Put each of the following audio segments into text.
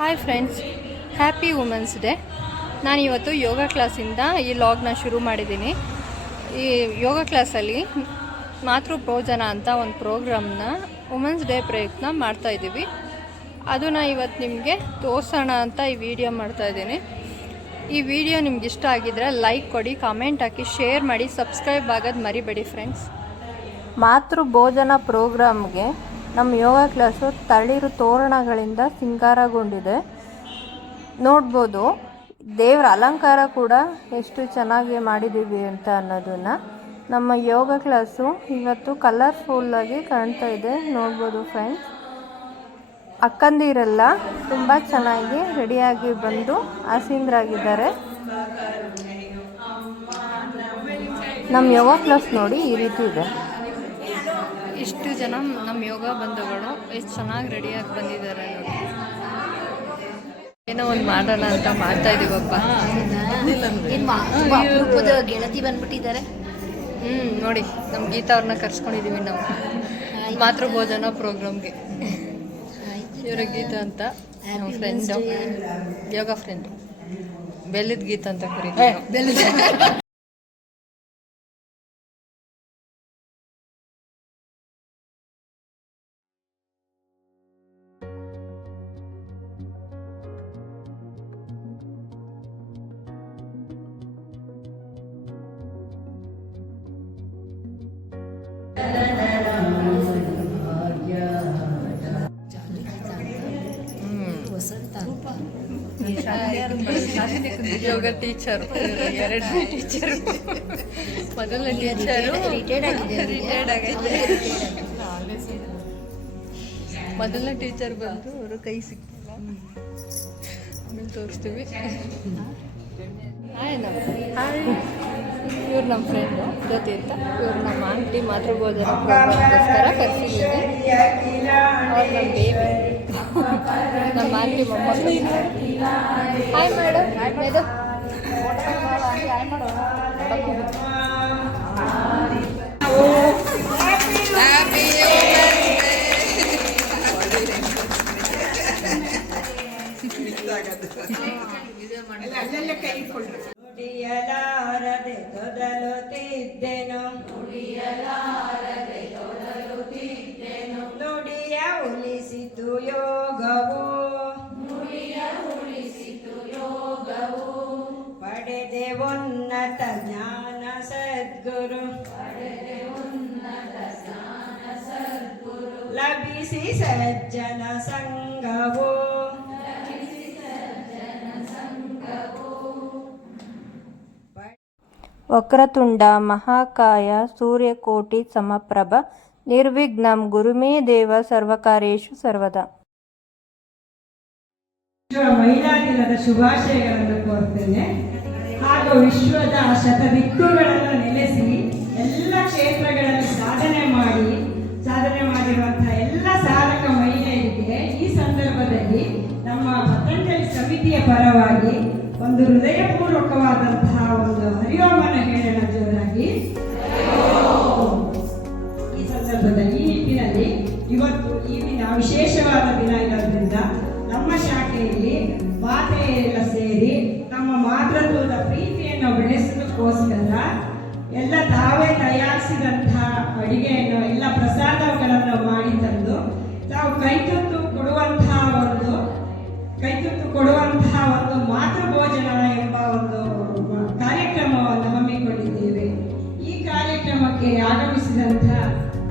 Hi friends, happy women's day. ನಾನಿವತ್ತು ಯೋಗ ಕ್ಲಾಸಿಂದ ಈ ಲಾಗ್ನ ಶುರು ಮಾಡಿದ್ದೀನಿ. ಈ ಯೋಗ ಕ್ಲಾಸಲ್ಲಿ ಮಾತೃಭೋಜನ ಅಂತ ಒಂದು ಪ್ರೋಗ್ರಾಮ್ನ ವುಮೆನ್ಸ್ ಡೇ ಪ್ರಯುಕ್ತ ಮಾಡ್ತಾಯಿದ್ದೀವಿ. ಅದನ್ನು ಇವತ್ತು ನಿಮಗೆ ತೋರಿಸೋಣ ಅಂತ ಈ ವಿಡಿಯೋ ಮಾಡ್ತಾಯಿದ್ದೀನಿ. ಈ ವಿಡಿಯೋ ನಿಮ್ಗೆ ಇಷ್ಟ ಆಗಿದ್ರೆ ಲೈಕ್ ಕೊಡಿ, ಕಾಮೆಂಟ್ ಹಾಕಿ, ಶೇರ್ ಮಾಡಿ, ಸಬ್ಸ್ಕ್ರೈಬ್ ಆಗೋದು ಮರಿಬೇಡಿ ಫ್ರೆಂಡ್ಸ್. ಮಾತೃಭೋಜನ ಪ್ರೋಗ್ರಾಮ್ಗೆ ನಮ್ಮ ಯೋಗ ಕ್ಲಾಸು ತಳಿರು ತೋರಣಗಳಿಂದ ಸಿಂಗಾರಗೊಂಡಿದೆ. ನೋಡ್ಬೋದು, ದೇವರ ಅಲಂಕಾರ ಕೂಡ ಎಷ್ಟು ಚೆನ್ನಾಗಿ ಮಾಡಿದ್ದೀವಿ ಅಂತ ಅನ್ನೋದನ್ನು. ನಮ್ಮ ಯೋಗ ಕ್ಲಾಸು ಇವತ್ತು ಕಲರ್ಫುಲ್ಲಾಗಿ ಕಾಣ್ತಾ ಇದೆ, ನೋಡ್ಬೋದು ಫ್ರೆಂಡ್ಸ್. ಅಕ್ಕಂದಿರೆಲ್ಲ ತುಂಬ ಚೆನ್ನಾಗಿ ರೆಡಿಯಾಗಿ ಬಂದು ಆಸೀನರಾಗಿದ್ದಾರೆ. ನಮ್ಮ ಯೋಗ ಕ್ಲಾಸ್ ನೋಡಿ ಈ ರೀತಿ ಇದೆ. ಇಷ್ಟು ಜನ ನಮ್ಮ ಯೋಗ ಬಂಧುಗಳು ಎಷ್ಟು ಚೆನ್ನಾಗಿ ರೆಡಿಯಾಗಿ ಬಂದಿದ್ದಾರೆ ನೋಡಿ. ಏನೋ ಒಂದು ಮಾಡೋಣ ಅಂತ ಮಾಡ್ತಾ ಇದೀವಪ್ಪ. ಗೆಳತಿ ಬಂದ್ಬಿಟ್ಟಿದ್ದಾರೆ. ನೋಡಿ, ನಮ್ಮ ಗೀತಾ ಅವ್ರನ್ನ ಕರ್ಸ್ಕೊಂಡಿದ್ದೀವಿ ನಾವು ಮಾತೃಭೋಜನ ಪ್ರೋಗ್ರಾಮ್ಗೆ. ಇವರ ಗೀತಾ ಅಂತ ನಮ್ಮ ಫ್ರೆಂಡು, ಯೋಗ ಫ್ರೆಂಡು, ಬೆಲ್ಲದ ಗೀತಾ ಅಂತ ಕರೀತೀವಿ. ಯೋಗ ಟೀಚರು, ಎರಡನೇ ಟೀಚರು. ಮೊದಲನೇ ಟೀಚರು ರಿಟೈರ್ಡ್ ಆಗೈತೆ. ಮೊದಲನೇ ಟೀಚರ್ ಬಂದು ಅವರು ಕೈ ಸಿಕ್ಕಿಲ್ಲ, ಆಮೇಲೆ ತೋರಿಸ್ತೀವಿ. ಇವ್ರು ನಮ್ಮ ಫ್ರೆಂಡು ಜ್ಯೋತಿ ಅಂತ. ಇವ್ರು ನಮ್ಮ ಆಂಟಿ ಮಾತೃಭೋಜನ ಪ್ರೋಗ್ರಾಮ್ಗೋಸ್ಕರ ಕರ್ಸಿದ್ದೀನಿ. ಅವ್ರು ನಮ್ಮ ಬೇಬಿ, ನಮ್ಮ ಆಂಟಿ ಮೊಮ್ಮಕ್ಕಳು. Hi madam. ಇದು ನುಡಿಯಲಾರದೆ ತೊದಲುತ್ತಿದ್ದೆನು, ನುಡಿಯ ಉಳಿಸಿತು ಯೋಗವು, ಪಡೆದೆ ಉನ್ನತ ಜ್ಞಾನ ಸದ್ಗುರು, ಲಭಿಸಿ ಸಜ್ಜನ ಸಂಗವು, ವಕ್ರತುಂಡ ಮಹಾಕಾಯ ಸೂರ್ಯಕೋಟಿ ಸಮಪ್ರಭ ನಿರ್ವಿಘ್ನಂ ಗುರುಮೇ ದೇವ ಸರ್ವಕಾರ್ಯೇಷು ಸರ್ವದಾ. ಮಹಿಳಾ ದಿನದ ಶುಭಾಶಯಗಳನ್ನು ಕೋರ್ತೇನೆ. ಹಾಗೂ ವಿಶ್ವದ ಶತದಿಕ್ಕುಗಳನ್ನು ನೆಲೆಸಿ ಎಲ್ಲ ಕ್ಷೇತ್ರಗಳಲ್ಲಿ ಸಾಧನೆ ಮಾಡಿರುವಂತಹ ಎಲ್ಲ ಸಾಧಕ ಮಹಿಳೆಯರಿಗೆ ಈ ಸಂದರ್ಭದಲ್ಲಿ ನಮ್ಮ ಪತಂಜಲಿ ಸಮಿತಿಯ ಪರವಾಗಿ ಒಂದು ಹೃದಯಪೂರ್ವಕವಾದಂತಹ ಒಂದು ಹರಿಯೋಮನ ಹೇಳೋಣ ಜೋರಾಗಿ. ಈ ಸಂದರ್ಭದಲ್ಲಿ ಈ ನಿಟ್ಟಿನಲ್ಲಿ ಇವತ್ತು ಈ ದಿನ ವಿಶೇಷವಾದ ದಿನ ಇರೋದ್ರಿಂದ ನಮ್ಮ ಶಾಖೆಯಲ್ಲಿ ಮಾತೆಯರೆಲ್ಲ ಸೇರಿ ನಮ್ಮ ಮಾತೃತ್ವದ ಪ್ರೀತಿಯನ್ನು ಬೆಳೆಸೋದಕ್ಕೋಸ್ಕರ ಎಲ್ಲ ತಾವೇ ತಯಾರಿಸಿದಂತಹ ಅಡಿಗೆಯನ್ನು, ಎಲ್ಲ ಪ್ರಸಾದಗಳನ್ನು ಮಾಡಿ ತಂದು ತಾವು ಕೈತುತ್ತು ಕೊಡುವಂತಹ ಒಂದು ಮಾತೃಭೋಜನ ಎಂಬ ಒಂದು ಕಾರ್ಯಕ್ರಮವನ್ನು ಹಮ್ಮಿಕೊಂಡಿದ್ದೇವೆ. ಈ ಕಾರ್ಯಕ್ರಮಕ್ಕೆ ಆಗಮಿಸಿದಂತಹ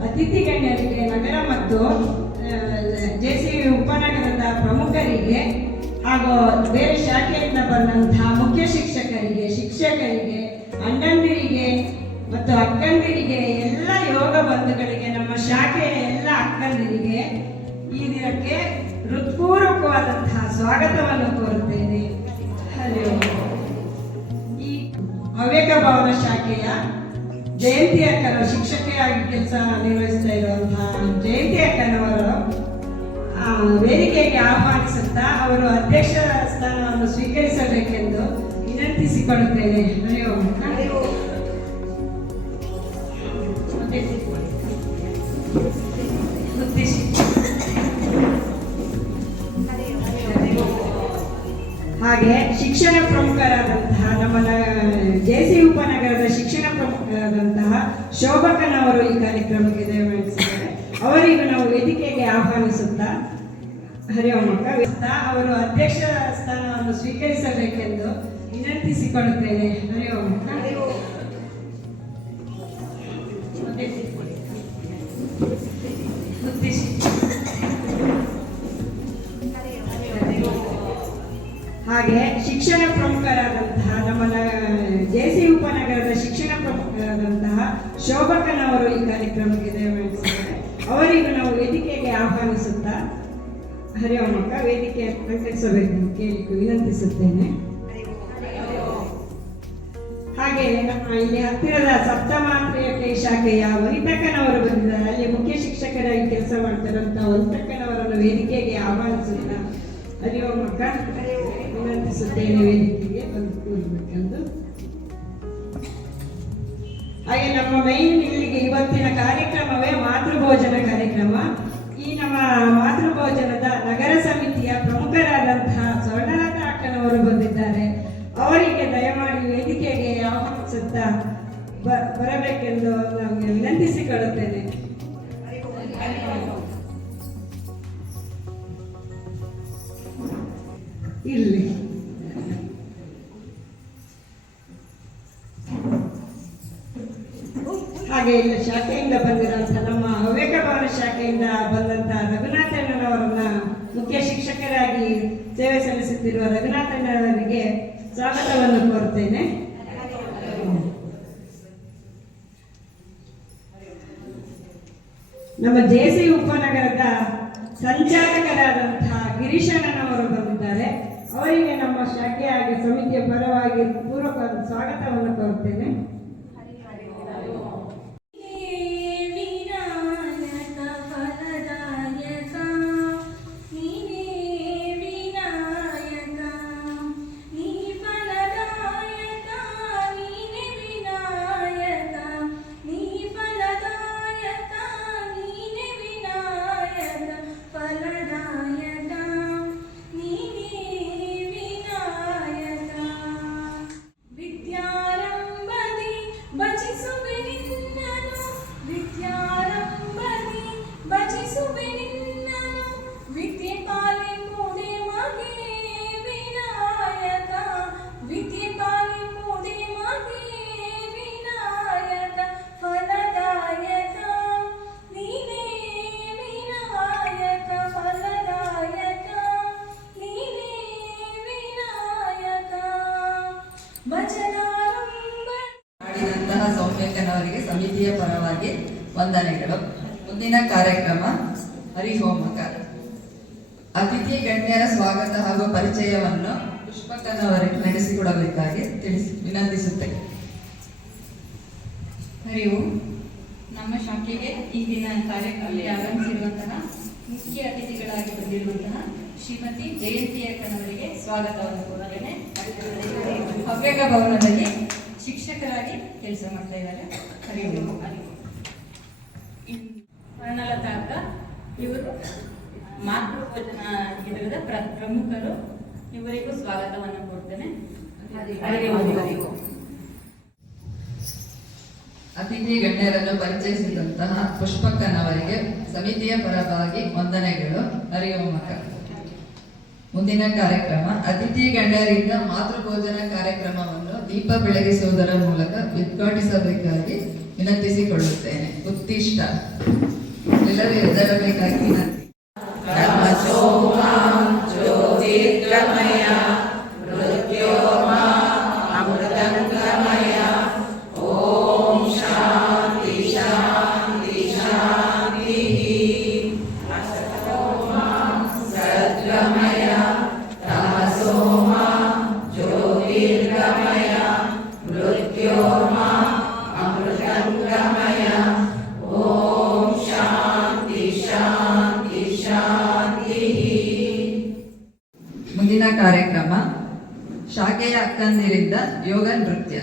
ಅತಿಥಿ ಗಣ್ಯರಿಗೆ, ನಗರ ಮತ್ತು ಜೆಸಿ ಉಪನಗರದ ಪ್ರಮುಖರಿಗೆ ಹಾಗೂ ಬೇರೆ ಶಾಖೆಯಿಂದ ಬಂದಂತಹ ಮುಖ್ಯ ಶಿಕ್ಷಕರಿಗೆ, ಅಣ್ಣಂದಿರಿಗೆ ಮತ್ತು ಅಕ್ಕಂದಿರಿಗೆ, ಎಲ್ಲ ಯೋಗ ಬಂಧುಗಳಿಗೆ, ನಮ್ಮ ಶಾಖೆಯ ಎಲ್ಲ ಅಕ್ಕಂದಿರಿಗೆ ಈ ದಿನಕ್ಕೆ ಹೃತ್ಪೂರ್ವಕವಾದಂತಹ ಸ್ವಾಗತವನ್ನು ಕೋರುತ್ತೇನೆ. ಈ ಹವ್ಯಕ ಭವನ ಶಾಖೆಯ ಜಯಂತಿ ಅಕ್ಕನವರು, ಶಿಕ್ಷಕಿಯಾಗಿ ಕೆಲಸ ನಿರ್ವಹಿಸ್ತಾ ಇರುವಂತಹ ಜಯಂತಿ ಅಕ್ಕನವರು ವೇದಿಕೆಗೆ ಆಹ್ವಾನಿಸುತ್ತಾ ಅವರು ಅಧ್ಯಕ್ಷ ಸ್ಥಾನವನ್ನು ಸ್ವೀಕರಿಸಬೇಕೆಂದು ವಿನಂತಿಸಿಕೊಳ್ಳುತ್ತೇನೆ. ಹಾಗೆ ಶಿಕ್ಷಣ ಪ್ರಮುಖರಾದಂತಹ ನಮ್ಮ ಜೆ.ಸಿ. ಉಪನಗರದ ಶಿಕ್ಷಣ ಪ್ರಮುಖರಾದಂತಹ ಶೋಭಕನವರು ಈ ಕಾರ್ಯಕ್ರಮಕ್ಕೆ ದಯಮಾಡಿಸಿದ್ದಾರೆ. ಅವರಿಗೂ ನಾವು ವೇದಿಕೆಗೆ ಆಹ್ವಾನಿಸುತ್ತಾ ಹರಿ ಓಂ ಅಕ್ಕ ಅವರು ಅಧ್ಯಕ್ಷ ಸ್ಥಾನವನ್ನು ಸ್ವೀಕರಿಸಬೇಕೆಂದು ವಿನಂತಿಸಿಕೊಳ್ಳುತ್ತೇನೆ. ಹರಿ ಓಂ ಅಕ್ಕ. ಹಾಗೆ ಶಿಕ್ಷಣ ಪ್ರಮುಖರಾದಂತಹ ನಮ್ಮ ಜೆ.ಸಿ. ಉಪನಗರದ ಶಿಕ್ಷಣ ಪ್ರಮುಖರಾದಂತಹ ಶೋಭಕನವರು ಈ ಕಾರ್ಯಕ್ರಮಕ್ಕೆ ದಯಮಾಡಿಸಿದ್ದಾರೆ. ಅವರಿಗೂ ನಾವು ವೇದಿಕೆಗೆ ಆಹ್ವಾನಿಸುತ್ತಾ ಹರಿ ಓಂ ಅಕ್ಕ ವೇದಿಕೆ ಅಲಂಕರಿಸಬೇಕು ಕೇಳಿಕೊಂಡು ವಿನಂತಿಸುತ್ತೇನೆ. ಹಾಗೆ ನಮ್ಮ ಇಲ್ಲಿ ಹತ್ತಿರದ ಸಪ್ತಮಾತ್ರೇಯ ಶಾಖೆಯ ವನಿತಕ್ಕನವರು ಬಂದಿದ್ದಾರೆ. ಅಲ್ಲಿ ಮುಖ್ಯ ಶಿಕ್ಷಕರಾಗಿ ಕೆಲಸ ಮಾಡ್ತಾರಂತ ವನಿತಕ್ಕನವರನ್ನು ವೇದಿಕೆಗೆ ಆಹ್ವಾನಿಸುತ್ತಾ ಹರಿ ಓಂ ಅಕ್ಕ ವಿನಂತಿಸುತ್ತೇನೆ ವೇದಿಕೆಗೆ ಬಂದು ಕೂರಬೇಕೆಂದು. ಹಾಗೆ ನಮ್ಮ ಮೈನ್ ಇಲ್ಲಿಗೆ ಇವತ್ತಿನ ಕಾರ್ಯಕ್ರಮವೇ ಮಾತೃಭೋಜನ ಕಾರ್ಯಕ್ರಮ. ಈ ನಮ್ಮ ಮಾತೃಭೋಜನದ ನಗರ ಸಮಿತಿಯ ಪ್ರಮುಖರಾದಂತಹ ಸ್ವರ್ಣಲತಾ ಅಕ್ಕನವರು ಬಂದಿದ್ದಾರೆ. ಅವರಿಗೆ ದಯಮಾಡಿ ವೇದಿಕೆಗೆ ಆಹ್ವಾನಿಸುತ್ತಾ ಬರಬೇಕೆಂದು ನಮಗೆ ವಿನಂತಿಸಿಕೊಳ್ಳುತ್ತೇನೆ. ಇಲ್ಲಿ ಹಾಗೆ ಇಲ್ಲಿ ಶಾಖೆಯಿಂದ ಬಂದಿರುವಂತಹ ನಮ್ಮ ಹವ್ಯಕ ಭವನ ಶಾಖೆಯಿಂದ ಬಂದಂತಹ ರಘುನಾಥಣ್ಣನವರನ್ನ ಮುಖ್ಯ ಶಿಕ್ಷಕರಾಗಿ ಸೇವೆ ಸಲ್ಲಿಸುತ್ತಿರುವ ರಘುನಾಥಣ್ಣವರಿಗೆ ಸ್ವಾಗತವನ್ನು ಕೋರುತ್ತೇನೆ. ನಮ್ಮ ಜೆ.ಸಿ. ಉಪನಗರದ ಸಂಚಾಲಕರಾದಂತಹ ಗಿರೀಶಣ್ಣನವರು ಬಂದಿದ್ದಾರೆ. ಅವರಿಗೆ ನಮ್ಮ ಶಾಖೆಯ ಹಾಗೆ ಸಮಿತಿಯ ಪರವಾಗಿ ಪೂರ್ವಕ ಸ್ವಾಗತವನ್ನು ಕೋರುತ್ತೇನೆ. ಸೌಮ್ಯಕ್ಕನವರಿಗೆ ಸಮಿತಿಯ ಪರವಾಗಿ ವಂದನೆಗಳು. ಮುಂದಿನ ಕಾರ್ಯಕ್ರಮ ಹರಿ ಓಂ ಅಕ್ಕ. ಅತಿಥಿ ಗಣ್ಯರ ಸ್ವಾಗತ ಹಾಗೂ ಪರಿಚಯವನ್ನು ಪುಷ್ಪಕ್ಕನವರಿಗೆ ನಡೆಸಿಕೊಡಬೇಕಾಗಿ ವಿನಂತಿಸುತ್ತೇನೆ. ಹರಿ ಓಂ. ನಮ್ಮ ಶಾಖೆಗೆ ಈ ದಿನ ಕಾರ್ಯಕ್ರಮಕ್ಕೆ ಆಗಮಿಸಿರುವಂತಹ ಮುಖ್ಯ ಅತಿಥಿಗಳಾಗಿ ಬಂದಿರುವಂತಹ ಶ್ರೀಮತಿ ಜಯಂತಿ ಅಕ್ಕನವರಿಗೆ ಸ್ವಾಗತವನ್ನು ಕೋರುತ್ತೇನೆ. ಹವ್ಯಕ ಭವನದಲ್ಲಿ ಶಿಕ್ಷಕರಾಗಿ ಕೆಲಸ ಮಾಡ್ತಾ ಇದ್ದಾರೆ. ಹರಿ ಓಂ. ವರ್ಣಲತಾ ಅಕ್ಕ ಇವರು ಮಾತೃಭೋಜನ ಘಟಕದ ಪ್ರಮುಖರು. ಇವರಿಗೂ ಸ್ವಾಗತವನ್ನು ಕೊಡ್ತೇನೆ. ಅತಿಥಿ ಗಣ್ಯರನ್ನು ಪರಿಚಯಿಸಿದಂತಹ ಪುಷ್ಪಕ್ಕನವರಿಗೆ ಸಮಿತಿಯ ಪರವಾಗಿ ವಂದನೆಗಳು. ಹರಿ ಓಂ ಅಕ್ಕ. ಮುಂದಿನ ಕಾರ್ಯಕ್ರಮ ಅತಿಥಿ ಗಣ್ಯರಿಂದ ಮಾತೃಭೋಜನ ಕಾರ್ಯಕ್ರಮವನ್ನು ದೀಪ ಬೆಳಗಿಸುವುದರ ಮೂಲಕ ಉದ್ಘಾಟಿಸಬೇಕಾಗಿ ವಿನಂತಿಸಿಕೊಳ್ಳುತ್ತೇನೆ. ಉತ್ತಿಷ್ಟ ಎಲ್ಲರೂ ಎದ್ದರಬೇಕಾಗಿ ವಿನಂತಿ. ಮುಂದಿನ ಕಾರ್ಯಕ್ರಮ ಶಾಖೆಯ ಅಕ್ಕಂದಿರಿಂದ ಯೋಗ ನೃತ್ಯ.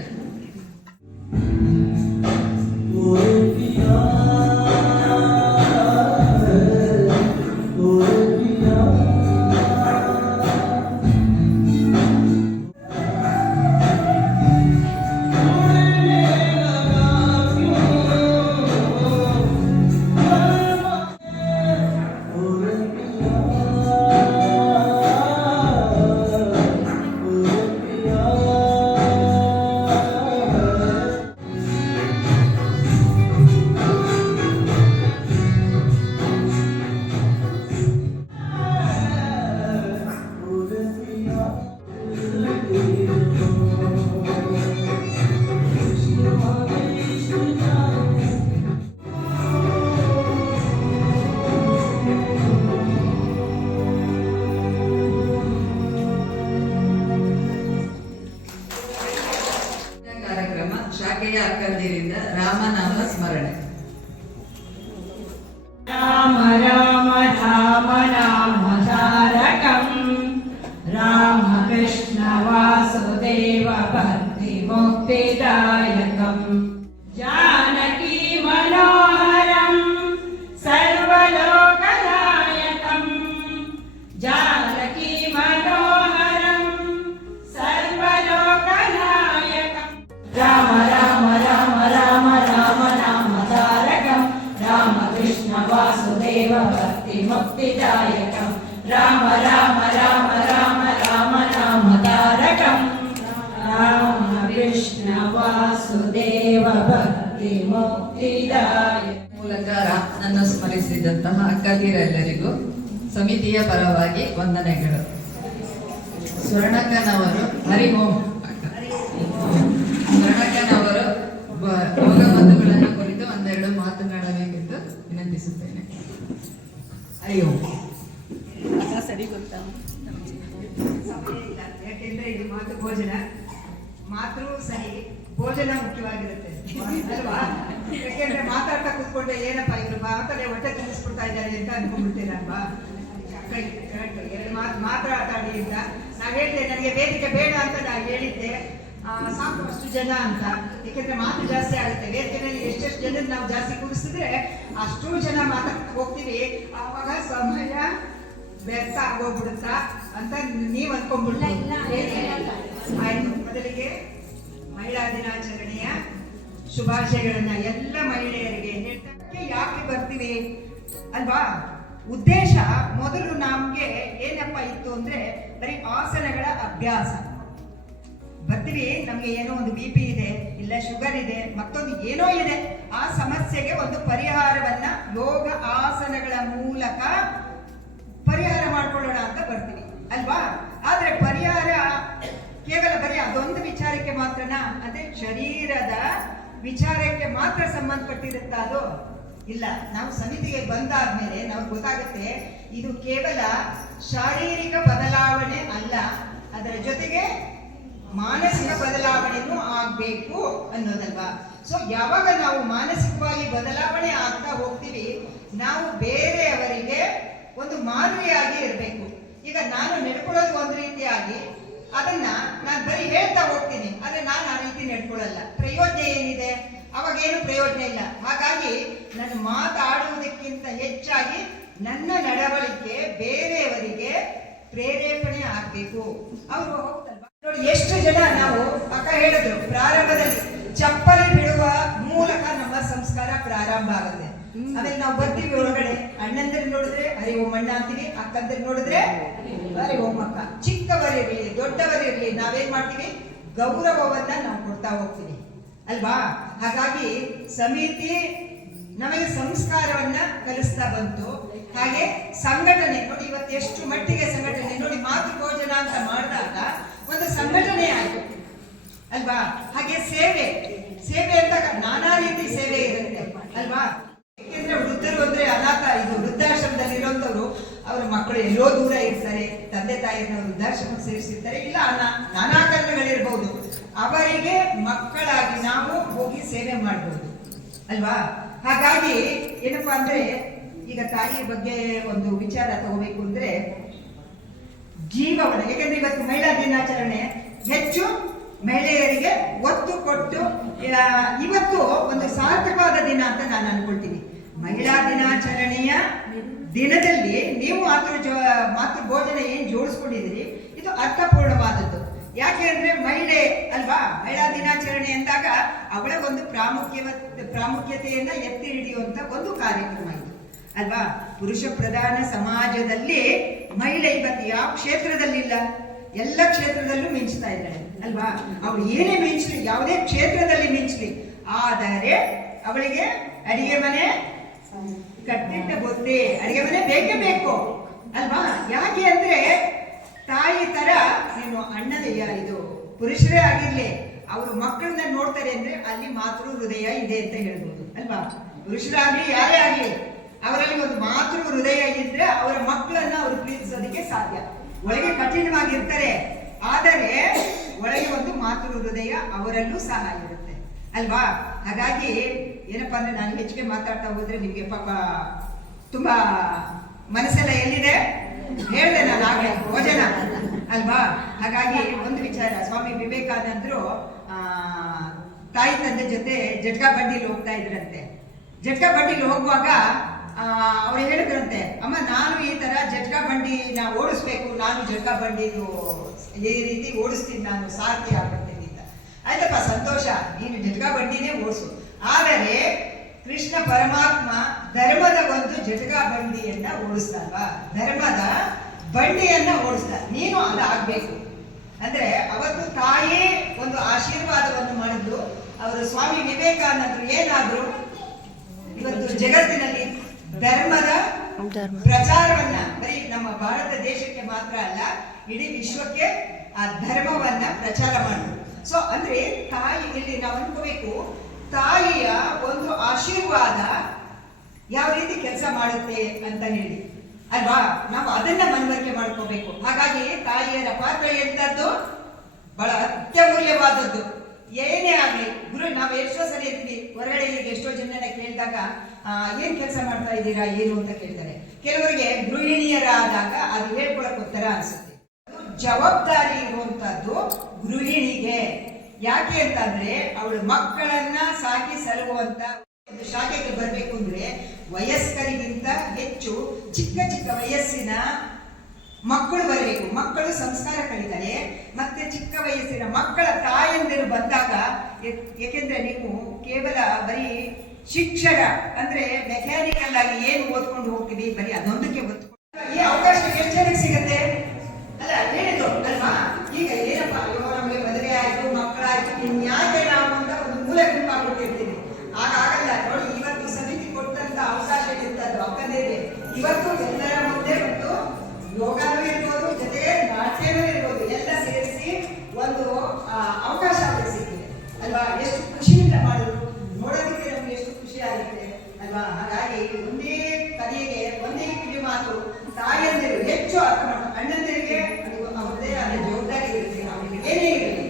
रामकृष्ण वासुदेव भक्ति मुक्तिदायकम् जानकी मनोहरम् सर्वलोकनायकम् जानकी मनोहरम् सर्वलोकनायकम् राम राम राम राम राम राम तारकम् रामकृष्ण वासुदेव भक्ति मुक्तिदायकम् राम राम राम राम राम राम तारकम् रामकृष्ण वासुदेव भक्ति मुक्तिदायकम् ಮೂಲಕ ರಾಮನನ್ನು ಸ್ಮರಿಸಿದಂತಹ ಅಕ್ಕಂದಿರೆಲ್ಲರಿಗೂ ಸಮಿತಿಯ ಪರವಾಗಿ ವಂದನೆಗಳು. ಸ್ವರ್ಣಕ್ಕನವರು ಹರಿ ಓಂ. ಸ್ವರ್ಣಕ್ಕನವರು ಯೋಗ ಬಂಧುಗಳನ್ನು ಕುರಿತು ಒಂದೆರಡು ಮಾತನಾಡಬೇಕೆಂದು ವಿನಂತಿಸುತ್ತೇನೆ. ಹರಿ ಓಂ. ಯಾಕೆಂದ್ರೆ ಇದು ಮಾತು ಭೋಜನ, ಮಾತೃ ಸಹಿ ಭೋಜನ ಮುಖ್ಯವಾಗಿರುತ್ತೆ ಅಲ್ವಾ? ಯಾಕೆಂದ್ರೆ ಮಾತಾಡ್ತಾ ಕೂತ್ಕೊಂಡ್ರೆ ಏನಪ್ಪ ಇವರು ಮಾತಾಡಿ ಹೊಟ್ಟೆ ತುಂಬಿಸ್ಬಿಡ್ತಾ ಇದ್ದಾರೆ ಅಂತ ಅನ್ಕೊಂಡ್ಬಿಡ್ತೇನಲ್ವಾ? ಎರಡು ಮಾತಾಡಿ ಅಂತ ನಾವ್ ಹೇಳಿದೆ, ನನಗೆ ವೇದಿಕೆ ಬೇಡ ಅಂತ ನಾನು ಹೇಳಿದ್ದೆ. ಸಾಕು ಅಷ್ಟು ಜನ ಅಂತ, ಯಾಕೆಂದ್ರೆ ಮಾತು ಜಾಸ್ತಿ ಆಗುತ್ತೆ. ವೇದಿಕೆಯಲ್ಲಿ ಎಷ್ಟೆಷ್ಟು ಜನ ನಾವು ಜಾಸ್ತಿ ಕೂರಿಸಿದ್ರೆ ಅಷ್ಟು ಜನ ಮಾತಾಡ್ತಾ ಹೋಗ್ತೀವಿ, ಆವಾಗ ಸಮಯ ವ್ಯರ್ಥ ಆಗೋಗ್ಬಿಡುತ್ತಾ ಅಂತ ನೀವ್ ಅನ್ಕೊಂಡ್ಬಿಡ್ತೀವಿ. ಆಯ್ತು, ಮೊದಲಿಗೆ ಮಹಿಳಾ ದಿನಾಚರಣೆಯ ಶುಭಾಶಯಗಳನ್ನ ಎಲ್ಲ ಮಹಿಳೆಯರಿಗೆ ಹೇಳ್ತಾ ಯಾಕೆ ಬರ್ತೀವಿ ಅಲ್ವಾ? ಉದ್ದೇಶ ಮೊದಲು ನಮ್ಗೆ ಏನಪ್ಪ ಇತ್ತು ಅಂದ್ರೆ ಬರೀ ಆಸನಗಳ ಅಭ್ಯಾಸ. ಬರ್ತೀವಿ, ನಮ್ಗೆ ಏನೋ ಒಂದು BP ಇದೆ, ಇಲ್ಲ ಶುಗರ್ ಇದೆ, ಮತ್ತೊಂದು ಏನೋ ಇದೆ, ಆ ಸಮಸ್ಯೆಗೆ ಒಂದು ಪರಿಹಾರವನ್ನ ಯೋಗ ಆಸನಗಳ ಮೂಲಕ ಪರಿಹಾರ ಮಾಡ್ಕೊಳ್ಳೋಣ ಅಂತ ಬರ್ತೀವಿ ಅಲ್ವಾ? ಆದ್ರೆ ಪರಿಹಾರ ಕೇವಲ ಬರೀ ಅದೊಂದು ವಿಚಾರಕ್ಕೆ ಮಾತ್ರನಾ? ಅದೇ ಶರೀರದ ವಿಚಾರಕ್ಕೆ ಮಾತ್ರ ಸಂಬಂಧಪಟ್ಟಿರುತ್ತ ಅದು? ಇಲ್ಲ. ನಾವು ಸಮಿತಿಗೆ ಬಂದಾದ್ಮೇಲೆ ನಾವು ಗೊತ್ತಾಗುತ್ತೆ ಇದು ಕೇವಲ ಶಾರೀರಿಕ ಬದಲಾವಣೆ ಅಲ್ಲ, ಅದರ ಜೊತೆಗೆ ಮಾನಸಿಕ ಬದಲಾವಣೆನೂ ಆಗ್ಬೇಕು ಅನ್ನೋದಲ್ವಾ? ಸೊ ಯಾವಾಗ ನಾವು ಮಾನಸಿಕವಾಗಿ ಬದಲಾವಣೆ ಆಗ್ತಾ ಹೋಗ್ತೀವಿ, ನಾವು ಬೇರೆಯವರಿಗೆ ಒಂದು ಮಾದರಿಯಾಗಿ ಇರಬೇಕು. ಈಗ ನಾನು ನಡ್ಕೊಳ್ಳೋದು ಒಂದು ರೀತಿಯಾಗಿ, ಅದನ್ನ ನಾನು ಬರೀ ಹೇಳ್ತಾ ಹೋಗ್ತೀನಿ, ಆದ್ರೆ ನಾನು ಆ ರೀತಿ ನಡ್ಕೊಳ್ಳಲ್ಲ. ಪ್ರಯೋಜನ ಏನಿದೆ? ಅವಾಗೇನು ಪ್ರಯೋಜನ ಇಲ್ಲ. ಹಾಗಾಗಿ ನಾನು ಮಾತಾಡುವುದಕ್ಕಿಂತ ಹೆಚ್ಚಾಗಿ ನನ್ನ ನಡವಳಿಕೆ ಬೇರೆಯವರಿಗೆ ಪ್ರೇರೇಪಣೆ ಆಗ್ಬೇಕು. ಅವರು ಹೋಗ್ತಲ್ವಾ ನೋಡಿ, ಎಷ್ಟು ಜನ ನಾವು ಅಕ್ಕ ಹೇಳಿದ್ರು ಪ್ರಾರಂಭದಲ್ಲಿ ಚಪ್ಪಲಿ ಬಿಡುವ ಮೂಲಕ ನಮ್ಮ ಸಂಸ್ಕಾರ ಪ್ರಾರಂಭ ಆಗುತ್ತೆ. ಆಮೇಲೆ ನಾವು ಬರ್ತೀವಿ ಒಳಗಡೆ, ಅಣ್ಣಂದಿರು ನೋಡಿದ್ರೆ ಹರಿ ಓಂ ಅಣ್ಣ ಅಂತೀವಿ, ಅಕ್ಕಂದಿರು ನೋಡಿದ್ರೆ ಹರಿ ಓಂ ಅಕ್ಕ. ಚಿಕ್ಕವರಿರ್ಲಿ ದೊಡ್ಡವರಿರ್ಲಿ ನಾವೇನ್ ಮಾಡ್ತೀವಿ? ಗೌರವವನ್ನ ನಾವು ಕೊಡ್ತಾ ಹೋಗ್ತೀವಿ ಅಲ್ವಾ? ಹಾಗಾಗಿ ಸಮಿತಿ ನಮಗೆ ಸಂಸ್ಕಾರವನ್ನ ಕಲಿಸ್ತಾ ಬಂತು. ಹಾಗೆ ಸಂಘಟನೆ ನೋಡಿ, ಇವತ್ತು ಎಷ್ಟು ಮಟ್ಟಿಗೆ ಸಂಘಟನೆ ನೋಡಿ. ಮಾತೃ ಭೋಜನ ಅಂತ ಮಾಡಿದಾಗ ಒಂದು ಸಂಘಟನೆ ಆಯ್ತು ಅಲ್ವಾ? ಹಾಗೆ ಸೇವೆ ಅಂದಾಗ ನಾನಾ ರೀತಿ ಸೇವೆ ಇರುತ್ತೆ ಅಲ್ವಾ? ಯಾಕೆಂದ್ರೆ ವೃದ್ಧರು ಅಂದ್ರೆ ಅನಾಥ, ಇದು ವೃದ್ಧಾಶ್ರಮದಲ್ಲಿ ಇರುವಂತವ್ರು, ಅವ್ರ ಮಕ್ಕಳು ಎಲ್ಲೋ ದೂರ ಇರ್ತಾರೆ, ತಂದೆ ತಾಯಿಯನ್ನ ವೃದ್ಧಾಶ್ರಮಕ್ಕೆ ಸೇರಿಸಿರ್ತಾರೆ, ಇಲ್ಲ ನಾನಾ ಕಾರಣಗಳಿರ್ಬಹುದು. ಅವರಿಗೆ ಮಕ್ಕಳಾಗಿ ನಾವು ಹೋಗಿ ಸೇವೆ ಮಾಡಬಹುದು ಅಲ್ವಾ? ಹಾಗಾಗಿ ಏನಪ್ಪಾ ಅಂದ್ರೆ, ಈಗ ತಾಯಿ ಬಗ್ಗೆ ಒಂದು ವಿಚಾರ ತಗೋಬೇಕು ಅಂದ್ರೆ ಜೀವವನ, ಯಾಕಂದ್ರೆ ಇವತ್ತು ಮಹಿಳಾ ದಿನಾಚರಣೆ ಹೆಚ್ಚು ಮಹಿಳೆಯರಿಗೆ ಒತ್ತು ಕೊಟ್ಟು ಇವತ್ತು ಒಂದು ಸಾರ್ಥಕವಾದ ದಿನ ಅಂತ ನಾನು ಅನ್ಕೊಳ್ತೀನಿ. ಮಹಿಳಾ ದಿನಾಚರಣೆಯ ದಿನದಲ್ಲಿ ನೀವು ಮಾತೃ ಭೋಜನ ಏನ್ ಜೋಡಿಸ್ಕೊಂಡಿದ್ದೀರಿ, ಇದು ಅರ್ಥಪೂರ್ಣವಾದದ್ದು. ಯಾಕೆ ಅಂದ್ರೆ ಮಹಿಳೆ ಅಲ್ವಾ? ಮಹಿಳಾ ದಿನಾಚರಣೆ ಅಂದಾಗ ಅವಳ ಒಂದು ಪ್ರಾಮುಖ್ಯತೆಯನ್ನ ಎತ್ತಿ ಹಿಡಿಯುವಂತ ಒಂದು ಕಾರ್ಯಕ್ರಮ ಇದು ಅಲ್ವಾ? ಪುರುಷ ಪ್ರಧಾನ ಸಮಾಜದಲ್ಲಿ ಮಹಿಳೆ ಇವತ್ತು ಯಾವ ಕ್ಷೇತ್ರದಲ್ಲಿಲ್ಲ, ಎಲ್ಲ ಕ್ಷೇತ್ರದಲ್ಲೂ ಮಿಂಚ್ತಾ ಇದ್ದಾಳೆ ಅಲ್ವಾ? ಅವಳು ಏನೇ ಮಿಂಚಲಿ, ಯಾವುದೇ ಕ್ಷೇತ್ರದಲ್ಲಿ ಮಿಂಚಲಿ, ಆದರೆ ಅವಳಿಗೆ ಅಡಿಗೆ ಮನೆ ಕಟ್ಟಿಟ್ಟ ಬೊತ್ತೆ, ಅಡಿಗೆ ಮನೆ ಬೇಕೇ ಬೇಕು ಅಲ್ವಾ? ಯಾಕೆ ಅಂದ್ರೆ ತಾಯಿ ತರ ನೀನು ಅಣ್ಣದಯ್ಯ, ಇದು ಪುರುಷರೇ ಆಗಿರ್ಲಿ, ಅವರು ಮಕ್ಕಳನ್ನ ನೋಡ್ತಾರೆ ಅಂದ್ರೆ ಅಲ್ಲಿ ಮಾತೃ ಹೃದಯ ಇದೆ ಅಂತ ಹೇಳ್ಬೋದು ಅಲ್ವಾ? ಪುರುಷರಾಗ್ಲಿ ಯಾರೇ ಆಗ್ಲಿ, ಅವರಲ್ಲಿ ಒಂದು ಮಾತೃ ಹೃದಯ ಇದ್ರೆ ಅವರ ಮಕ್ಕಳನ್ನ ಅವರು ಪ್ರೀತಿಸೋದಕ್ಕೆ ಸಾಧ್ಯ. ಒಳಗೆ ಕಠಿಣವಾಗಿರ್ತಾರೆ, ಆದರೆ ಒಳಗೆ ಒಂದು ಮಾತೃ ಹೃದಯ ಅವರಲ್ಲೂ ಸಹ ಇರುತ್ತೆ ಅಲ್ವಾ? ಹಾಗಾಗಿ ಏನಪ್ಪಾ ಅಂದ್ರೆ, ನಾನು ಹೆಚ್ಚಿಗೆ ಮಾತಾಡ್ತಾ ಹೋದ್ರೆ ನಿಮ್ಗೆ ಪಾಪ ತುಂಬಾ ಮನಸ್ಸೆಲ್ಲ ಎಲ್ಲಿದೆ ಹೇಳಿದೆ ನಾನು ಆಗ್ಲೇ ಭೋಜನ ಅಲ್ವಾ? ಹಾಗಾಗಿ ಒಂದು ವಿಚಾರ, ಸ್ವಾಮಿ ವಿವೇಕಾನಂದರು ತಾಯಿ ತಂದೆ ಜೊತೆ ಜಟ್ಕಾ ಬಂಡಿಲಿ ಹೋಗ್ತಾ ಇದ್ರಂತೆ. ಜಟ್ಕಾ ಬಂಡಿಲಿ ಹೋಗುವಾಗ ಅವ್ರು ಹೇಳಿದ್ರಂತೆ, ಅಮ್ಮ ನಾನು ಈ ತರ ಜಟ್ಕಾ ಬಂಡಿನ ಓಡಿಸ್ಬೇಕು, ನಾನು ಜಟ್ಕಾ ಬಂಡಿದು ಈ ರೀತಿ ಓಡಿಸ್ತೀನಿ, ನಾನು ಸಾರಥಿ ಆಗ್ಬಿಡ್ತೀನಿ ಅಂತ. ಆಯ್ತಪ್ಪ ಸಂತೋಷ, ನೀನು ಜಟ್ಕಾ ಬಂಡಿನೇ ಓಡಿಸು. ಆದರೆ ಕೃಷ್ಣ ಪರಮಾತ್ಮ ಧರ್ಮದ ಒಂದು ಜಟ್ಕಾ ಬಂಡಿಯನ್ನ ಓಡಿಸ್ತಾಲ್ವಾ, ಧರ್ಮದ ಬಂಡಿಯನ್ನ ಓಡಿಸ್ದ, ನೀನು ಅದಾಗಬೇಕು ಅಂದ್ರೆ ಅವತ್ತು ತಾಯೇ ಒಂದು ಆಶೀರ್ವಾದವನ್ನು ಮಾಡಿದ್ರು. ಅವರು ಸ್ವಾಮಿ ವಿವೇಕಾನಂದರು ಏನಾದ್ರು ಇವತ್ತು ಜಗತ್ತಿನಲ್ಲಿ ಧರ್ಮದ ಪ್ರಚಾರವನ್ನ ಬರೀ ನಮ್ಮ ಭಾರತ ದೇಶಕ್ಕೆ ಮಾತ್ರ ಅಲ್ಲ, ಇಡೀ ವಿಶ್ವಕ್ಕೆ ಆ ಧರ್ಮವನ್ನ ಪ್ರಚಾರ ಮಾಡಿದ್ರು. ಸೊ ಅಂದ್ರೆ ತಾಯಿ, ಇಲ್ಲಿ ನಾವು ಅನ್ಕೋಬೇಕು, ತಾಯಿಯ ಒಂದು ಆಶೀರ್ವಾದ ಯಾವ ರೀತಿ ಕೆಲಸ ಮಾಡುತ್ತೆ ಅಂತ ಹೇಳಿ ಅಲ್ವಾ, ನಾವು ಅದನ್ನ ಮನವರಿಕೆ ಮಾಡ್ಕೋಬೇಕು. ಹಾಗಾಗಿ ತಾಯಿಯರ ಪಾತ್ರ ಎಂತದ್ದು ಬಹಳ ಅತ್ಯಮೂಲ್ಯವಾದದ್ದು. ಏನೇ ಆಗ್ಲಿ, ಗುರು ನಾವು ಎಷ್ಟೋ ಸರಿ ಇರ್ತೀವಿ ಹೊರಗಡೆ, ಈಗ ಎಷ್ಟೋ ಜನನ ಕೇಳಿದಾಗ ಏನ್ ಕೆಲಸ ಮಾಡ್ತಾ ಇದ್ದೀರಾ ಏನು ಅಂತ ಕೇಳ್ತಾರೆ. ಕೆಲವರಿಗೆ ಗೃಹಿಣಿಯರಾದಾಗ ಅದು ಹೇಳ್ಕೊಳಕ್ ಉತ್ತರ ಅನ್ಸುತ್ತೆ. ಜವಾಬ್ದಾರಿ ಇರುವಂತದ್ದು ಗೃಹಿಣಿಗೆ. ಯಾಕೆ ಅಂತಂದ್ರೆ ಅವಳು ಮಕ್ಕಳನ್ನ ಸಾಕಿ ಸಲುಹುವಂತ ಒಂದು ಶಾಖೆಗೆ ಬರ್ಬೇಕು ಅಂದ್ರೆ ವಯಸ್ಕರಿಗಿಂತ ಹೆಚ್ಚು ಚಿಕ್ಕ ಚಿಕ್ಕ ವಯಸ್ಸಿನ ಮಕ್ಕಳು ಬರಬೇಕು. ಮಕ್ಕಳು ಸಂಸ್ಕಾರ ಕಲಿತಾರೆ. ಮತ್ತೆ ಚಿಕ್ಕ ವಯಸ್ಸಿನ ಮಕ್ಕಳ ತಾಯಂದಿರು ಬಂದಾಗ, ಏಕೆಂದ್ರೆ ನೀವು ಕೇವಲ ಬರೀ ಶಿಕ್ಷಣ ಅಂದ್ರೆ ಮೆಕ್ಯಾನಿಕಲ್ ಆಗಿ ಏನು ಓದ್ಕೊಂಡು ಹೋಗ್ತೀವಿ, ಬರೀ ಅದೊಂದಕ್ಕೆ ಓದ್ಕೊಂಡು ಈ ಅವಕಾಶ ಎಷ್ಟು ಜನಕ್ಕೆ ಸಿಗತ್ತೆ ಅಲ್ಲ, ಹೇಳಿದ್ರು ಅಲ್ವಾ? ಈಗ ಏನಪ್ಪ, ಅಯ್ಯೋ ನಮಗೆ ಮದುವೆ ಆಯ್ತು, ಮಕ್ಕಳಾಯ್ತು, ಇನ್ಯಾಕೆ ನಾವು ಅಂತ ಒಂದು ಮೂಲೆ ಗುಂಪಾಗ್ಬಿಟ್ಟಿರ್ತೀವಿ. ಆಗಲ್ಲ ನೋಡಿ, ಇವತ್ತು ಸಮಿತಿ ಕೊಟ್ಟಂತ ಅವಕಾಶ ಇರ್ತದ್ದು ಅಕ್ಕಂದಿರಿಗೆ. ಇವತ್ತು ಎಲ್ಲರ ಮುಂದೆ ಒಂದು ಯೋಗನೂ ಇರ್ಬೋದು, ಜೊತೆಗೆ ನಾಟ್ಯನೂ ಇರ್ಬೋದು, ಎಲ್ಲ ಸೇರಿಸಿ ಒಂದು ಅವಕಾಶ ಅವರಿಗೆ ಸಿಕ್ಕಿದೆ ಅಲ್ವಾ? ಎಷ್ಟು ಖುಷಿಯಿಂದ ಮಾಡಿದ್ರು, ನೋಡೋದಕ್ಕೆ ನಮ್ಗೆ ಎಷ್ಟು ಖುಷಿ ಆಗುತ್ತೆ ಅಲ್ವಾ? ಹಾಗಾಗಿ ಒಂದೇ ಕಲಿಗೆ ಒಂದೇ ಕಿವಿ ಮಾತು ತಾಯಂದಿರು ಹೆಚ್ಚು ಅರ್ಥ ಮಾಡ್ತಾರೆ. ಅಣ್ಣಂದಿರಿಗೆ ಅವ್ರದ್ದೇ ಆದ ಜವಾಬ್ದಾರಿ ಇರುತ್ತೆ, ಅವರಿಗೆ ಏನೇ ಇರಲಿ.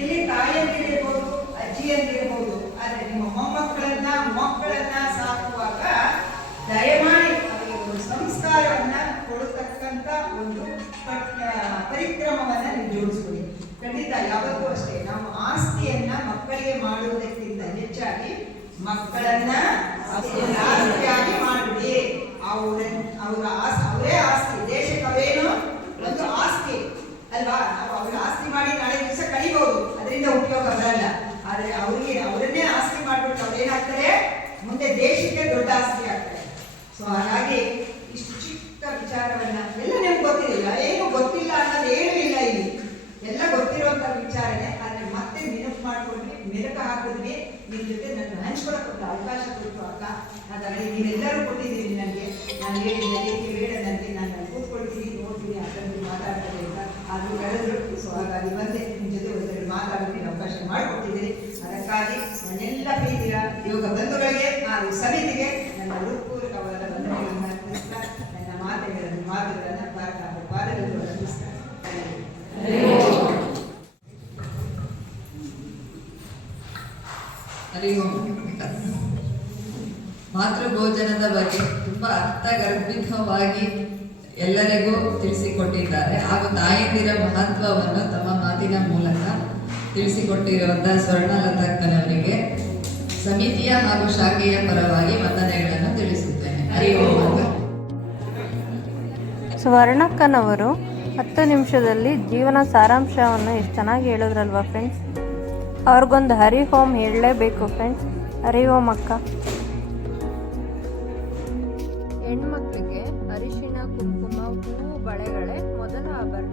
ಇಲ್ಲಿ ತಾಯಂದಿರಿರ್ಬೋದು, ಅಜ್ಜಿಯಂದಿರ್ಬೋದು, ಆದ್ರೆ ನಿಮ್ಮ ಮಕ್ಕಳನ್ನ ಸಾಕುವಾಗ ದಯಮಾಡಿ ಅವರಿಗೆ ಒಂದು ಸಂಸ್ಕಾರವನ್ನ ಕೊಡತಕ್ಕಂತ ಒಂದು ಪರಿಕ್ರಮವನ್ನ ನೀವು ಜೋಡಿಸ್ಕೊಡಿ. ಖಂಡಿತ ಯಾವತ್ತೂ ಅಷ್ಟೇ, ನಾವು ಆಸ್ತಿಯನ್ನ ಮಕ್ಕಳಿಗೆ ಮಾಡುವುದಕ್ಕಿಂತ ಹೆಚ್ಚಾಗಿ ಮಕ್ಕಳನ್ನ ಆಸ್ತಿಯಾಗಿ ಮಾಡಿಬಿಡಿ. ಅವರೇ ಆಸ್ತಿ, ದೇಶಕ್ಕೆ ಅವೇನು ಒಂದು ಆಸ್ತಿ ಅಲ್ವಾ? ನಾವು ಅವ್ರ ಆಸ್ತಿ ಮಾಡಿ ನಾಳೆ ದಿವಸ ಕಳಿಬಹುದು, ಅದರಿಂದ ಉಪಯೋಗ ಬರಲ್ಲ. ಆದ್ರೆ ಅವರನ್ನೇ ಆಸ್ತಿ ಮಾಡ್ಬಿಟ್ಟು ಅವ್ರೇನಾಗ್ತಾರೆ, ಮುಂದೆ ದೇಶಕ್ಕೆ ದೊಡ್ಡ ಆಸ್ತಿ ಆಗ್ತಾರೆ. ಸೊ ಹಾಗಾಗಿ ಇಷ್ಟು ಚಿಕ್ಕ ವಿಚಾರವನ್ನ ಎಲ್ಲ ನಿಮ್ಗೆ ಗೊತ್ತಿಲ್ಲ, ಏನು ಗೊತ್ತಿಲ್ಲ ಅನ್ನೋದು ಏನೂ ಇಲ್ಲ ಇಲ್ಲಿ, ಎಲ್ಲ ಗೊತ್ತಿರುವಂತ ವಿಚಾರನೆ. ಆದ್ರೆ ಮತ್ತೆ ನೆನಪು ಮಾಡ್ಕೊಂಡ್ವಿ, ಮೆಲುಕು ಹಾಕಿದ್ವಿ, ನಿಮ್ ಜೊತೆ ನನ್ನ ಹಂಚ್ಕೊಳಕ್ ಒಂದು ಅವಕಾಶ ಕೊಟ್ಟು ಅಕ್ಕ. ಹಾಗಾಗಿ ನೀವೆಲ್ಲರೂ ಕೊಟ್ಟಿದ್ದೀರಿ ನನಗೆ. ನಾನು ಹೇಳಿದ್ದೆ ಬೇಡ, ನನಗೆ ನಾನು ಕೂತ್ಕೊಳ್ತೀನಿ, ನೋಡ್ತೀನಿ, ಅಕ್ಕಂದು ಮಾತಾಡ್ತಾರೆ ಅಂತ. ಅದು ಕಳೆದ್ರು. ಸೊ ಹಾಗಾಗಿ ಬಂದೆ ನಿಮ್ಮ ಜೊತೆ ಒಂದೆರಡು ಮಾತಾಡೋದಕ್ಕೆ ಅವಕಾಶ ಮಾಡಿಕೊಟ್ಟಿದ್ದೀರಿ. ಅದಕ್ಕಾಗಿ ನನ್ನೆಲ್ಲ ಪ್ರೀತಿಯ ಯೋಗ ಬಂಧುಗಳಿಗೆ ಹಾಗೂ ಸಮಿತಿಗೆ ನನ್ನ ಹೃತ್ಪೂರ್ವಕವಾದ ವಂದನೆಗಳನ್ನು ಅರ್ಪಿಸ್ತಾ ನನ್ನ ಮಾತುಗಳನ್ನು ಪಾದಗಳನ್ನು ಅರ್ಪಿಸ್ತಾ ಮಾತೃ ಭೋಜನದ ಬಗ್ಗೆ ತುಂಬಾ ಅರ್ಥಗರ್ಭಿತವಾಗಿ ಎಲ್ಲರಿಗೂ ತಿಳಿಸಿಕೊಟ್ಟಿದ್ದಾರೆ. ಹಾಗೂ ತಾಯಂದಿರ ಮಹತ್ವವನ್ನು ತಮ್ಮ ಮಾತಿನ ಮೂಲಕ ತಿಳಿಸಿಕೊಟ್ಟಿರುವಂತಹ ಸ್ವರ್ಣಲತಕ್ಕನವರಿಗೆ ಸಮಿತಿಯ ಹಾಗೂ ಶಾಖೆಯ ಪರವಾಗಿ ವಂದನೆಗಳನ್ನು ತಿಳಿಸುತ್ತೇನೆ. ಹರಿ ಓಂ. ಸ್ವರ್ಣಕ್ಕನವರು 10 ನಿಮಿಷದಲ್ಲಿ ಜೀವನ ಸಾರಾಂಶವನ್ನು ಎಷ್ಟು ಚೆನ್ನಾಗಿ ಹೇಳಿದ್ರಲ್ವಾ ಫ್ರೆಂಡ್ಸ್. ಅವ್ರಿಗೊಂದು ಹರಿ ಓಂ ಹೇಳಲೇಬೇಕು ಫ್ರೆಂಡ್ಸ್. ಹರಿ ಓಂ ಅಕ್ಕ. ಹೆಣ್ಮಕ್ಳಿಗೆ ಅರಿಶಿಣ, ಕುಂಕುಮ, ಹೂವು, ಬಳೆಗಳೇ ಮೊದಲ ಆಭರಣ.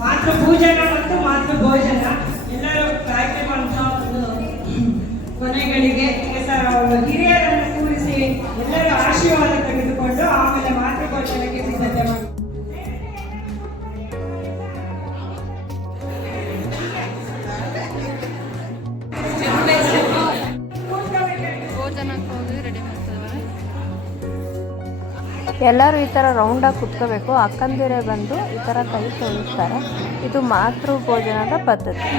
ಮಾತೃಪೂಜನ ಮತ್ತು ಮಾತೃಭೋಜನ ಎಲ್ಲರೂ ಕಾರ್ಯಕ್ರಮ ಅಂತ ಕೊನೆಗಳಿಗೆ ಹಿರಿಯರನ್ನು ಕೂರಿಸಿ ಎಲ್ಲರೂ ಆಶೀರ್ವಾದ ತೆಗೆದುಕೊಂಡು ಆಮೇಲೆ ಮಾತೃಭೋಜನಕ್ಕೆ ಸಿದ್ಧತೆ ಮಾಡಿ. ಎಲ್ಲರೂ ಈ ಥರ ರೌಂಡಾಗಿ ಕುತ್ಕೋಬೇಕು. ಅಕ್ಕಂದಿರೇ ಬಂದು ಈ ಥರ ಕೈ ತೊಳಿತಾರೆ. ಇದು ಮಾತೃ ಭೋಜನದ ಪದ್ಧತಿ.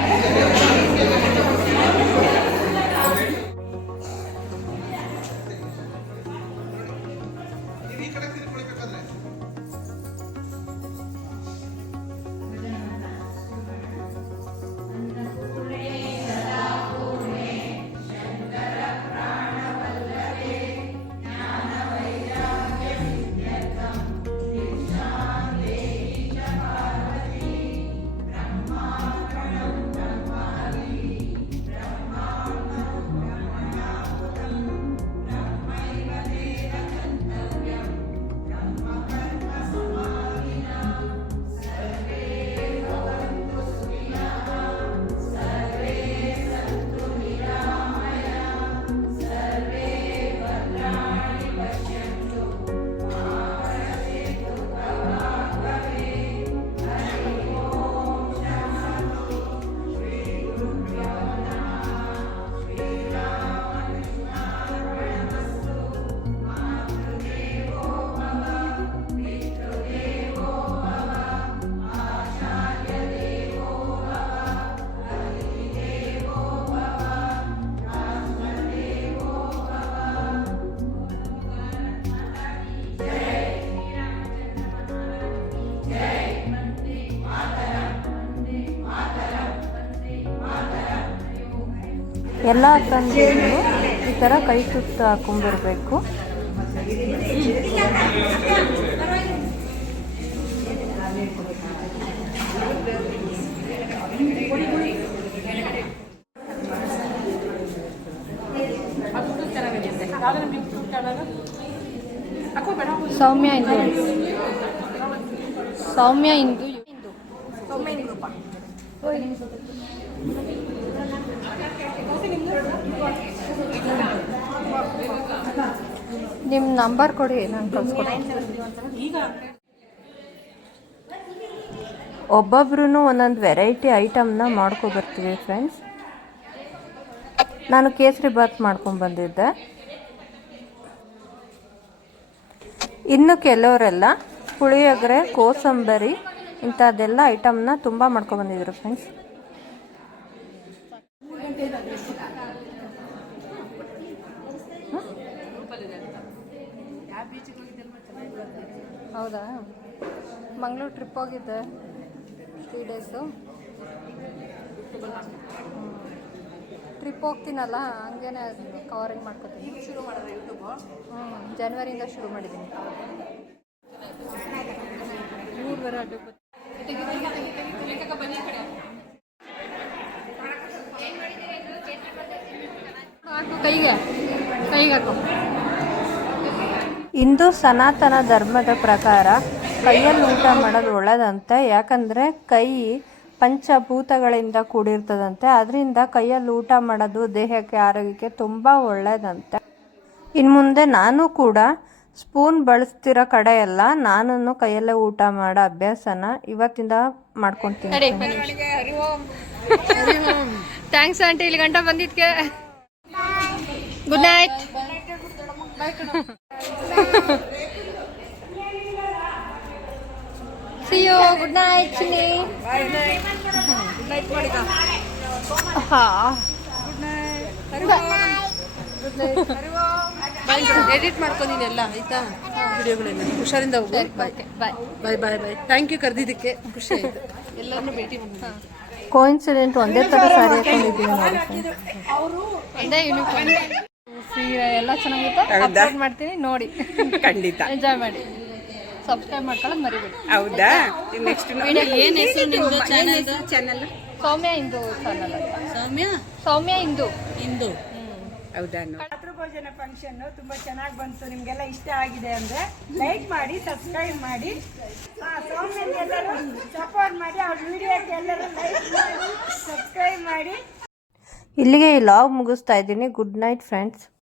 ಎಲ್ಲ ಅಕ್ಕಂದಿರು ಈ ಥರ ಕೈ ಸುತ್ತ ಹಾಕೊಂಡ್ಬರ್ಬೇಕು. ಸೌಮ್ಯ ಇಂದು ನಿಮ್ಮ ನಂಬರ್ ಕೊಡಿ, ನಾನು ಕಳ್ಸ್ಕೊಡ್ತೀನಿ. ಒಬ್ಬೊಬ್ರು ಒಂದೊಂದು ವೆರೈಟಿ ಐಟಮ್ನ ಮಾಡ್ಕೊಬರ್ತೀವಿ ಫ್ರೆಂಡ್ಸ್. ನಾನು ಕೇಸರಿ ಬಾತ್ ಮಾಡ್ಕೊಂಡು ಬಂದಿದ್ದೆ. ಇನ್ನು ಕೆಲವರೆಲ್ಲ ಪುಳಿಯೋಗರೆ, ಕೋಸಂಬರಿ ಇಂಥದ್ದೆಲ್ಲ ಐಟಮ್ನ ತುಂಬ ಮಾಡ್ಕೊಬಂದಿದ್ರು ಫ್ರೆಂಡ್ಸ್. ಹೌದಾ? ಮಂಗಳೂರು ಟ್ರಿಪ್ ಹೋಗಿದ್ದೆ 3 ಡೇಸು. ಟ್ರಿಪ್ ಹೋಗ್ತೀನಲ್ಲ ಹಂಗೇನೆ ಕವರಿಂಗ್ ಮಾಡ್ಕೊತೀನಿ. ಶುರು ಮಾಡಿದ್ರೆ ಯೂಟ್ಯೂಬು? ಜನವರಿಯಿಂದ ಶುರು ಮಾಡಿದ್ದೀನಿ. ಕೈಗೆ ಹಾಕು. ಇಂದು ಸನಾತನ ಧರ್ಮದ ಪ್ರಕಾರ ಕೈಯಲ್ಲಿ ಊಟ ಮಾಡೋದು ಒಳ್ಳೆಯದಂತೆ. ಯಾಕಂದರೆ ಕೈ ಪಂಚಭೂತಗಳಿಂದ ಕೂಡಿರ್ತದಂತೆ. ಅದರಿಂದ ಕೈಯಲ್ಲಿ ಊಟ ಮಾಡೋದು ದೇಹಕ್ಕೆ, ಆರೋಗ್ಯಕ್ಕೆ ತುಂಬ ಒಳ್ಳೆಯದಂತೆ. ಇನ್ನು ಮುಂದೆ ನಾನು ಕೂಡ ಸ್ಪೂನ್ ಬಳಸ್ತಿರೋ ಕಡೆ ಎಲ್ಲ ನಾನು ಕೈಯಲ್ಲೇ ಊಟ ಮಾಡೋ ಅಭ್ಯಾಸನ ಇವತ್ತಿಂದ ಮಾಡ್ಕೊತೀನಿ. ಥ್ಯಾಂಕ್ಸ್ ಆಂಟಿ, ಇಲ್ಲಿ ಗಂಟ ಬಂದಿದ್ಕೆ. Good night. See you. Good night, Chini. Good night. Good night, Monica. Good night. Good night. Edit ಮಾಡ್ಕೊಂಡಿನಿ ಎಲ್ಲ ಆಯ್ತಾ ವಿಡಿಯೋಗಳೆಲ್ಲ. ಹುಷಾರಿಂದ ಹೋಗು. ಬಾಯ್ ಬಾಯ್ ಬಾಯ್ ಬಾಯ್. ಥ್ಯಾಂಕ್ ಯು ಕರೆದಿದ್ದಕ್ಕೆ, ಖುಷಿ ಆಯಿತು. ಎಲ್ಲರನ್ನೂ ಭೇಟಿ ಮಾಡಿ. ಕೋಇನ್ಸಿಡೆಂಟ್ ಒಂದೇ ಥರ ಸಾರಿ ಹಾಕೊಂಡಿದ್ದೀವಿ ನೋಡಿ. ಒಂದೇ ಯೂನಿಫಾರ್ಮ್. ಎಲ್ಲ ಚೆನ್ನಾಗಿತ್ತು. ಅಪ್ಲೋಡ್ ಮಾಡ್ತೀನಿ ನೋಡಿ, ಖಂಡಿತ ಎಂಜಾಯ್ ಮಾಡಿ. ಸಬ್ಸ್ಕ್ರೈಬ್ ಮಾಡ್ಕೊಳ್ಳೋದು ಮರಿಬೇಡಿ. ಹೌದಾ? ನೆಕ್ಸ್ಟ್ ಏನು ಹೆಸರು ನಿಮ್ಮದು ಚಾನಲ್? ಸೌಮ್ಯ ಇಂದು ಚಾನಲ್ ಅಂತ. ಸೌಮ್ಯ ಇಂದು. ಹೌದಾ? ಮಾತೃಭೋಜನ ಫಂಕ್ಷನ್ ತುಂಬಾ ಚೆನ್ನಾಗಿ ಬಂತು. ನಿಮ್ಗೆಲ್ಲ ಇಷ್ಟ ಆಗಿದೆ ಅಂದ್ರೆ ಲೈಕ್ ಮಾಡಿ, ಸಬ್ಸ್ಕ್ರೈಬ್ ಮಾಡಿ, ಸೌಮ್ಯನ ಎಲ್ಲರೂ ಸಪೋರ್ಟ್ ಮಾಡಿ. ಅವ್ರ ವಿಡಿಯೋಕ್ಕೆ ಎಲ್ಲರೂ ಲೈಕ್ ಮಾಡಿ, ಸಬ್ಸ್ಕ್ರೈಬ್ ಮಾಡಿ. ಇಲ್ಲಿಗೆ ಈ ಲಾಗ್ ಮುಗಿಸ್ತಾ ಇದ್ದೀನಿ. Good night friends.